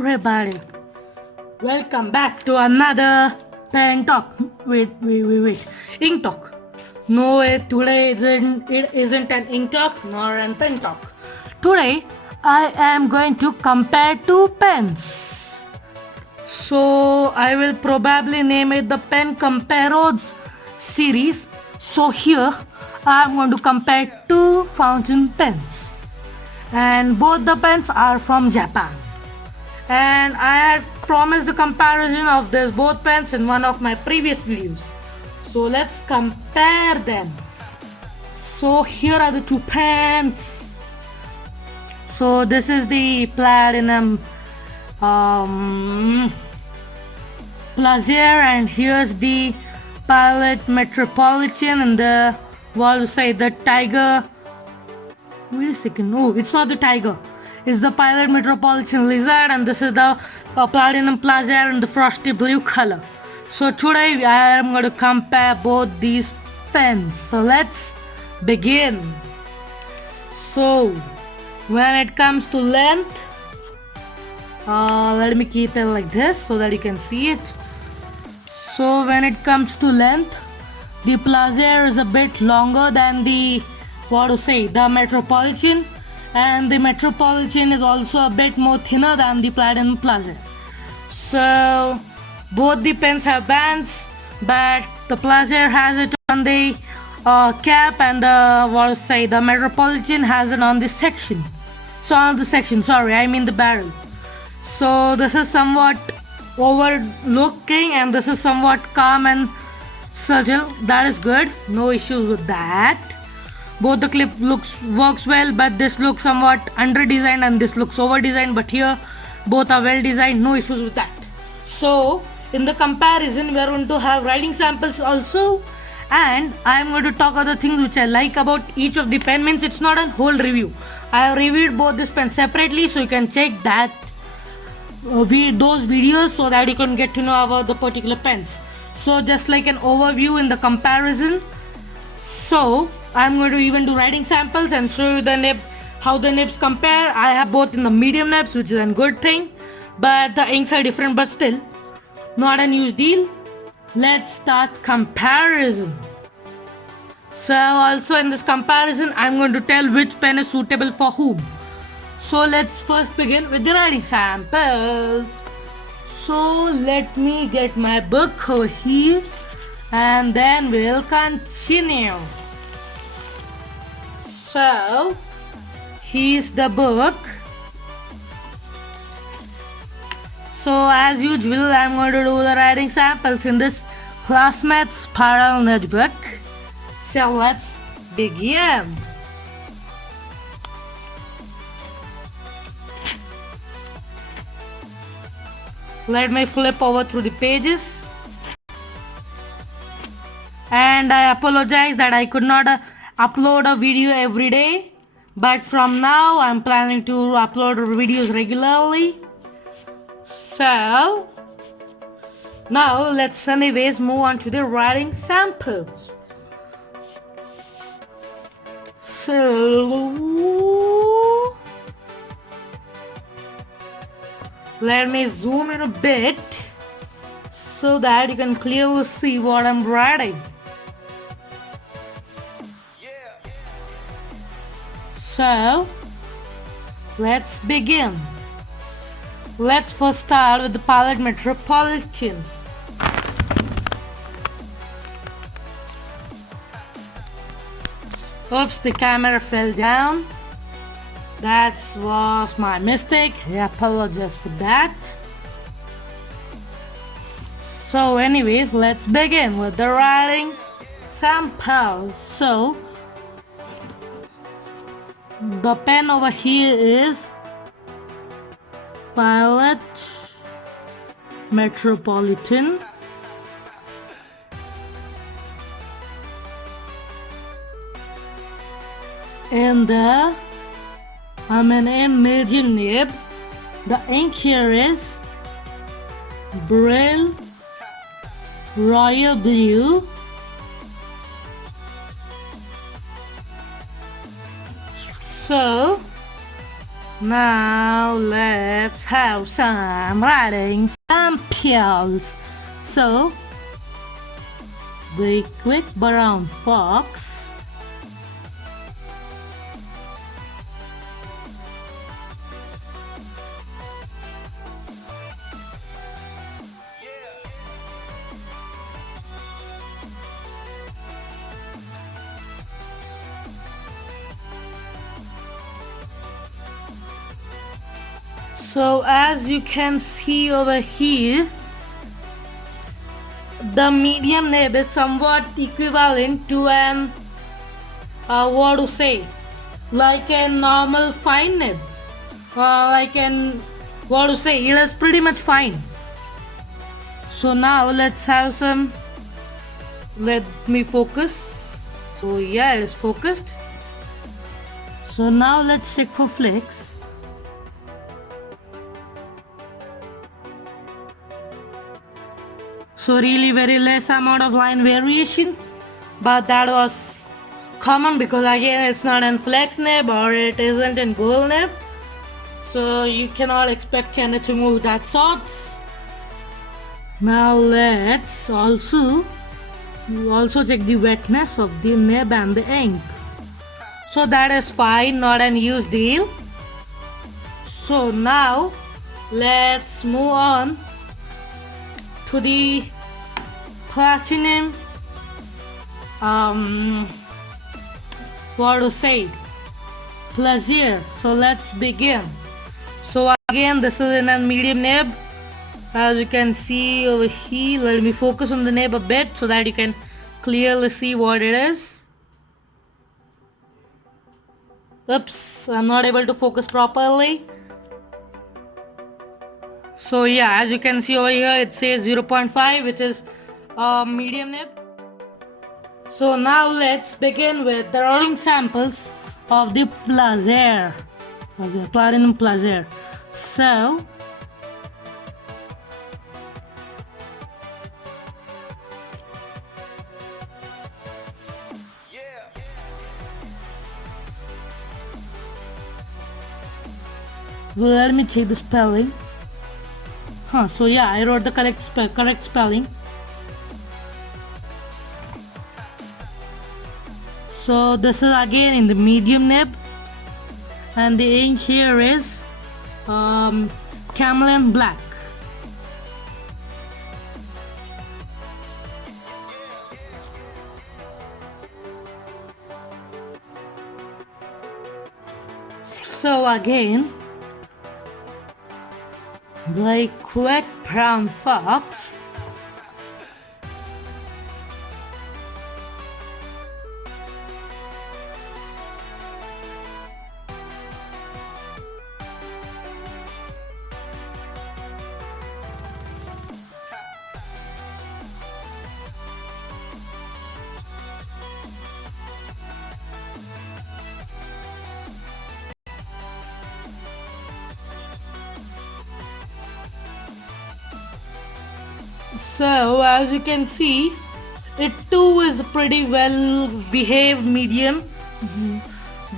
everybody, welcome back to another pen talk. Wait, ink talk. No, today it isn't an ink talk nor an pen talk. Today I am going to compare two pens. So I will probably name it the Pen Comparos series. So here I am going to compare two fountain pens, and both the pens are from Japan. And I had promised the comparison of these both pens in one of my previous videos. So let's compare them. So here are the two pens. So this is the Platinum Plaisir, and here's the Pilot Metropolitan and the the Tiger. Wait a second. No, it's not the Tiger. It's the Pilot Metropolitan Lizard, and this is the Platinum Plaisir in the frosty blue color. So today I am going to compare both these pens. So let's begin. So when it comes to length, let me keep it like this so that you can see it. So when it comes to length, the Plaisir is a bit longer than the Metropolitan, and the Metropolitan is also a bit more thinner than the Platinum Plaisir. So both the pens have bands, but the Plaisir has it on the cap, and the Metropolitan has it on the section. So on the section, I mean the barrel. So this is somewhat overlooking, and this is somewhat calm and subtle. That is good, no issues with that. Both the clip works well, but this looks somewhat under designed and this looks over designed, but here both are well designed, no issues with that. So in the comparison, we are going to have writing samples also, and I am going to talk other things which I like about each of the pen. Means it's not a whole review. I have reviewed both this pen separately, so you can check that those videos so that you can get to know about the particular pens. So just like an overview in the comparison. So I'm going to even do writing samples and show you the nib, how the nibs compare. I have both in the medium nibs, which is a good thing, but the inks are different, but still not a huge deal. Let's start comparison. So also in this comparison, I'm going to tell which pen is suitable for whom. So let's first begin with the writing samples. So let me get my book over here, and then we'll continue. So here's the book. So as usual, I'm going to do the writing samples in this Classmates Spiral Notebook. So let's begin. Let me flip over through the pages. And I apologize that I could not upload a video every day, but from now I'm planning to upload videos regularly. So now let's anyways move on to the writing samples. So let me zoom in a bit so that you can clearly see what I'm writing. So let's begin. Let's first start with the Pilot Metropolitan. Oops, the camera fell down. That was my mistake. I apologize for that. So anyways, let's begin with the writing sample. So the pen over here is Pilot Metropolitan. And in medium nib, the ink here is Braille Royal Blue. So Now let's have some writing samples. So, the quick brown fox So as you can see over here, the medium nib is somewhat equivalent to an what to say, like a normal fine nib, like an what to say, it is pretty much fine. So now let's have some, let me focus. So yeah, it is focused. So now let's check for flex. So really very less amount of line variation, but that was common because again it's not in flex nib or it isn't in gold nib, so you cannot expect anything of that sorts. Now let's also check the wetness of the nib and the ink. So that is fine, not an huge deal. So now let's move on to the platinum what to say, Plaisir. So let's begin. So again this is in a medium nib, as you can see over here. Let me focus on the nib a bit so that you can clearly see what it is. Oops, I'm not able to focus properly. So yeah, as you can see over here, it says 0.5, which is medium nib. So now let's begin with the rolling samples of the Plaisir, Platinum Plaisir. So let me check the spelling. So yeah, I wrote the correct spelling. So this is again in the medium nib, and the ink here is Camlin Black. So again, the quick brown fox So as you can see, it too is a pretty well behaved medium,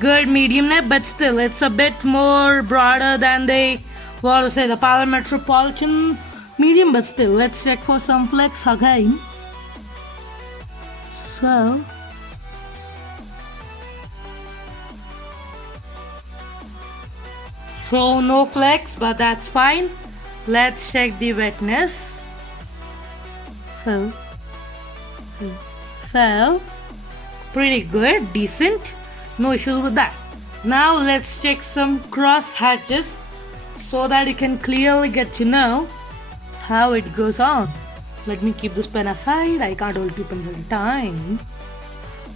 good medium nib, but still it's a bit more broader than the what to say, the Palo Metropolitan medium, but still let's check for some flex again. So no flex, but that's fine. Let's check the wetness. So pretty good, decent, no issues with that. Now let's check some cross hatches so that you can clearly get to know how it goes on. Let me keep this pen aside, I can't hold two pens at a time.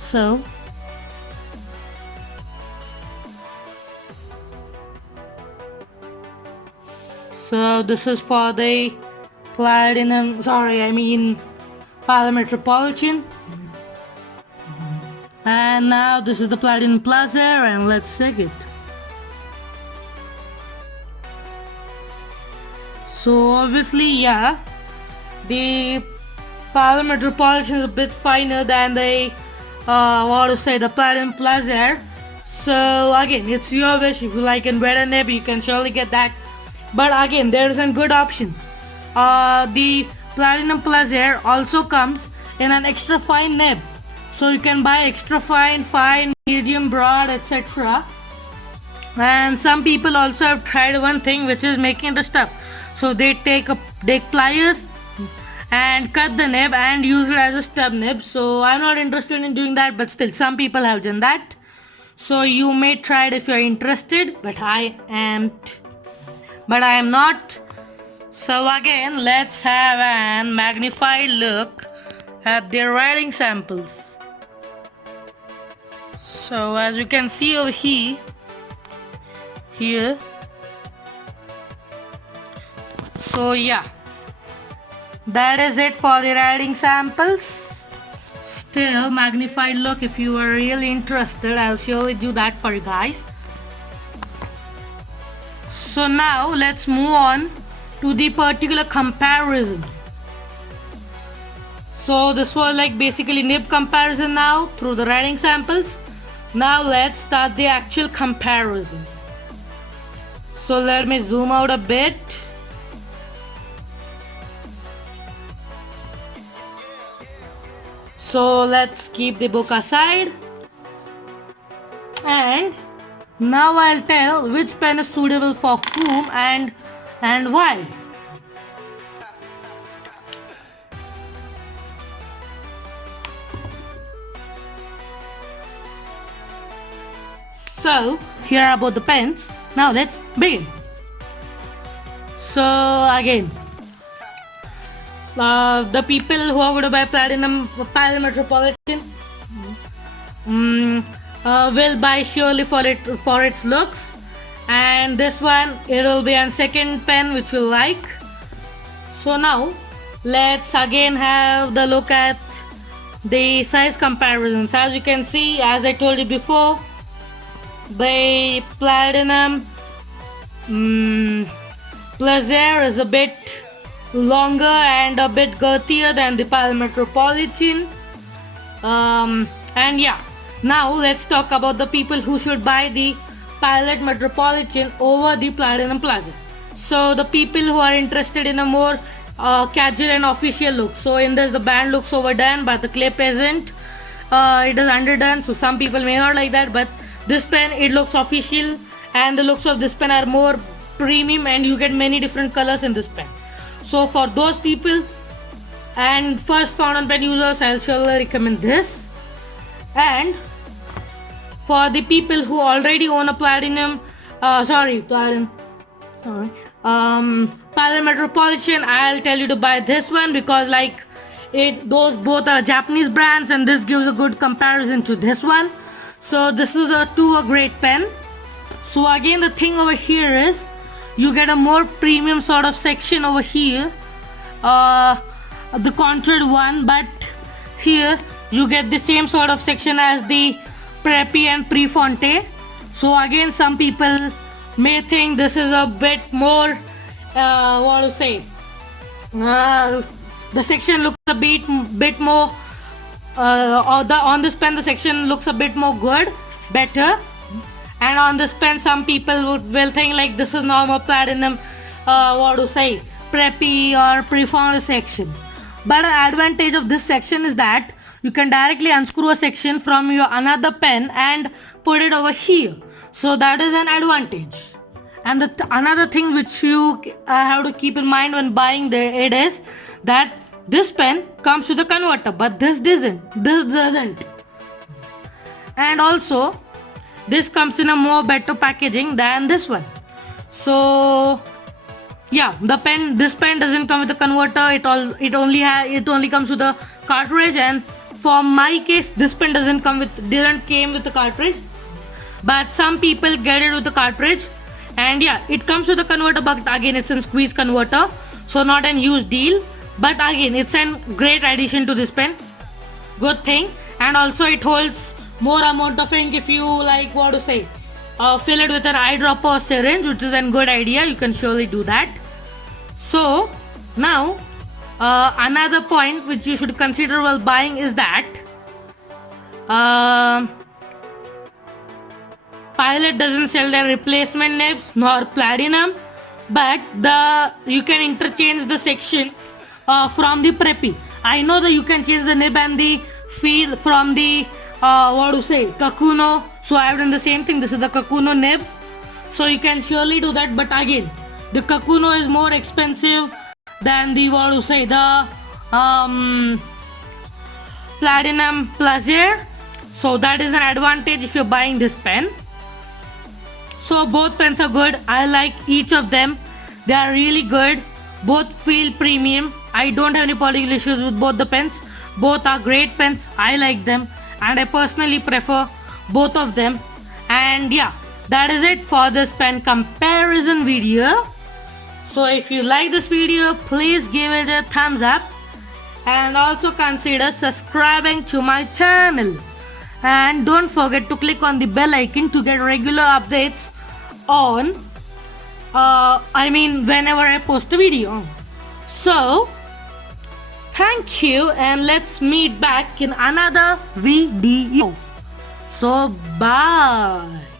So this is for the Platinum, Palo Metropolitan. And now this is the Platinum Plaisir, and let's check it. So obviously, yeah, the Palo Metropolitan is a bit finer than the the Platinum Plaisir. So again, it's your wish. If you like a better nib, you can surely get that. But again, there is a good option. The Platinum Plus Air also comes in an extra fine nib. So you can buy extra fine, medium, broad, etc. And some people also have tried one thing, which is making the stuff. So they take pliers and cut the nib and use it as a stub nib. So I'm not interested in doing that, but still some people have done that. So you may try it if you're interested, but I am not. So again, let's have an magnified look at their writing samples. So as you can see over here, so yeah, that is it for the writing samples. Still, magnified look, if you are really interested, I'll surely do that for you guys. So now let's move on to the particular comparison. So this was like basically nib comparison now through the writing samples. Now let's start the actual comparison. So let me zoom out a bit. So let's keep the book aside. And now I'll tell which pen is suitable for whom and why. So here are both the pens. Now let's begin. So again, the people who are going to buy Platinum Pilot Metropolitan will buy surely for its looks, and this one, it will be a second pen which you like. So now let's again have the look at the size comparisons. As you can see, as I told you before, the Platinum Plus Air is a bit longer and a bit girthier than the Pilot Metropolitan. And yeah, now let's talk about the people who should buy the Pilot Metropolitan over the Platinum Plus Air. So the people who are interested in a more casual and official look. So in this, the band looks overdone, but the clip isn't. It is underdone, so some people may not like that, but this pen, it looks official, and the looks of this pen are more premium, and you get many different colors in this pen. So for those people and first fountain pen users, I'll surely recommend this. And for the people who already own a Pilot Metropolitan, I'll tell you to buy this one, because like those both are Japanese brands, and this gives a good comparison to this one. So this is a great pen. So again, the thing over here is you get a more premium sort of section over here, the contoured one, but here you get the same sort of section as the Preppy and Prefonte. So again, some people may think this is a bit more, the section looks a bit more, on this pen the section looks a bit more better, and on this pen some people will think like this is normal Platinum, Preppy or Prefonte section. But an advantage of this section is that you can directly unscrew a section from your another pen and put it over here. So that is an advantage. And another thing which you have to keep in mind when buying it is that this pen comes with a converter, but this doesn't. And also, this comes in a more better packaging than this one. So yeah, this pen doesn't come with a converter. It only comes with a cartridge, and for my case, this pen didn't came with the cartridge, but some people get it with the cartridge. And yeah, it comes with a converter, but again it's a squeeze converter, so not an huge deal. But again, it's a great addition to this pen. Good thing. And also it holds more amount of ink if you like fill it with an eyedropper or syringe, which is a good idea. You can surely do that. So now another point which you should consider while buying is that Pilot doesn't sell their replacement nibs nor platinum, but you can interchange the section from the preppy. I know that you can change the nib and the feed from the Kakuno. So I have done the same thing. This is the Kakuno nib. So you can surely do that, but again, the Kakuno is more expensive than the Platinum Plaisir. So that is an advantage if you're buying this pen. So both pens are good. I like each of them. They are really good. Both feel premium. I don't have any political issues with both the pens. Both are great pens. I like them, and I personally prefer both of them. And yeah, that is it for this pen comparison video. So if you like this video, please give it a thumbs up and also consider subscribing to my channel. And don't forget to click on the bell icon to get regular updates on whenever I post a video. So thank you, and let's meet back in another video. So bye.